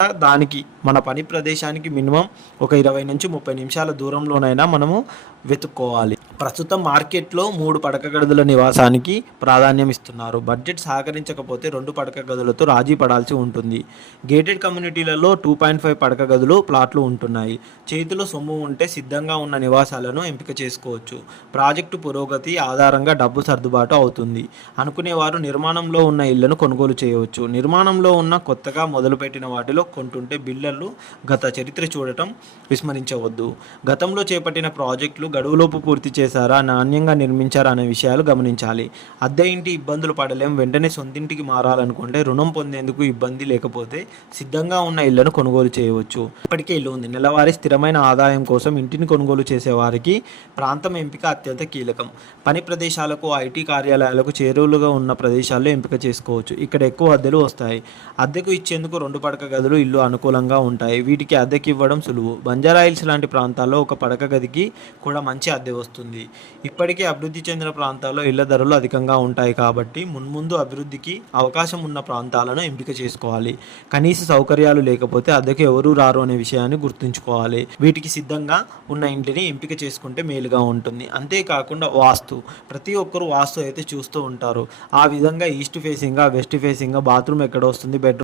దానికి మన పని ప్రదేశానికి మినిమం ఒక 20-30 నిమిషాల దూరంలోనైనా మనము వెతుక్కోవాలి. ప్రస్తుతం మార్కెట్లో 3 పడక గదుల నివాసానికి ప్రాధాన్యం ఇస్తున్నారు. బడ్జెట్ సహకరించకపోతే 2 పడక గదులతో రాజీ పడాల్సి ఉంటుంది. గేటెడ్ కమ్యూనిటీలలో 2.5 పడక గదులు ప్లాట్లు ఉంటున్నాయి. చేతిలో సొమ్ము ఉంటే సిద్ధంగా ఉన్న నివాసాలను ఎంపిక చేసుకోవచ్చు. ప్రాజెక్టు పురోగతి ఆధారంగా డబ్బు సర్దుబాటు అవుతుంది. అనుకునేవారు నిర్మాణంలో ఉన్న ఇళ్లను కొనుగోలు చేయవచ్చు. నిర్మాణంలో ఉన్న కొత్తగా మొదలుపెట్టిన వాటిలో కొంటుంటే బిల్డర్లు గత చరిత్ర చూడటం విస్మరించవద్దు. గతంలో చేపట్టిన ప్రాజెక్టులు గడువులోపు పూర్తి చేశారా, నాణ్యంగా నిర్మించారా అనే విషయాలు గమనించాలి. అద్దె ఇంటి ఇబ్బందులు పడలేం. వెంటనే సొంతింటికి మారాలనుకుంటే రుణం పొందేందుకు ఇబ్బంది లేకపోతే సిద్ధంగా ఉన్న ఇళ్లను కొనుగోలు చేయవచ్చు. ఇప్పటికే ఇల్లు ఉంది. నెలవారీ స్థిరమైన ఆదాయం కోసం ఇంటిని కొనుగోలు చేసేవారికి ప్రాంతం ఎంపిక అత్యంత కీలకం. పని ప్రదేశాలకు, ఐటీ కార్యాలయాలకు చేరువలుగా ఉన్న ప్రదేశాల్లో ఎంపిక చేసుకోవచ్చు. ఇక్కడ ఎక్కువ అద్దెలు వస్తాయి. అద్దెకు ఇచ్చేందుకు 2 పడక గదులు ఇల్లు అనుకూలంగా ఉంటాయి. వీటికి అద్దెకి ఇవ్వడం సులువు. బంజారాహిల్స్ లాంటి ప్రాంతాల్లో ఒక పడక గదికి కూడా మంచి అద్దె వస్తుంది. ఇప్పటికే అభివృద్ధి చెందిన ప్రాంతాల్లో ఇళ్ల ధరలు అధికంగా ఉంటాయి కాబట్టి మున్ముందు అభివృద్ధికి అవకాశం ఉన్న ప్రాంతాలను ఎంపిక చేసుకోవాలి. కనీస సౌకర్యాలు లేకపోతే అద్దెకు ఎవరూ రారు అనే విషయాన్ని గుర్తుంచుకోవాలి. వీటికి సిద్ధంగా ఉన్న ఇంటిని ఎంపిక చేసుకుంటే మేలుగా ఉంటుంది. అంతేకాకుండా వాస్తు, ప్రతి ఒక్కరూ వాస్తు అయితే చూస్తూ ఉంటారు. ఆ విధంగా ఈస్ట్ ఫేసింగా, వెస్ట్ ఫేసింగా, బాత్రూమ్ ఎక్కడ వస్తుంది, బెడ్రూమ్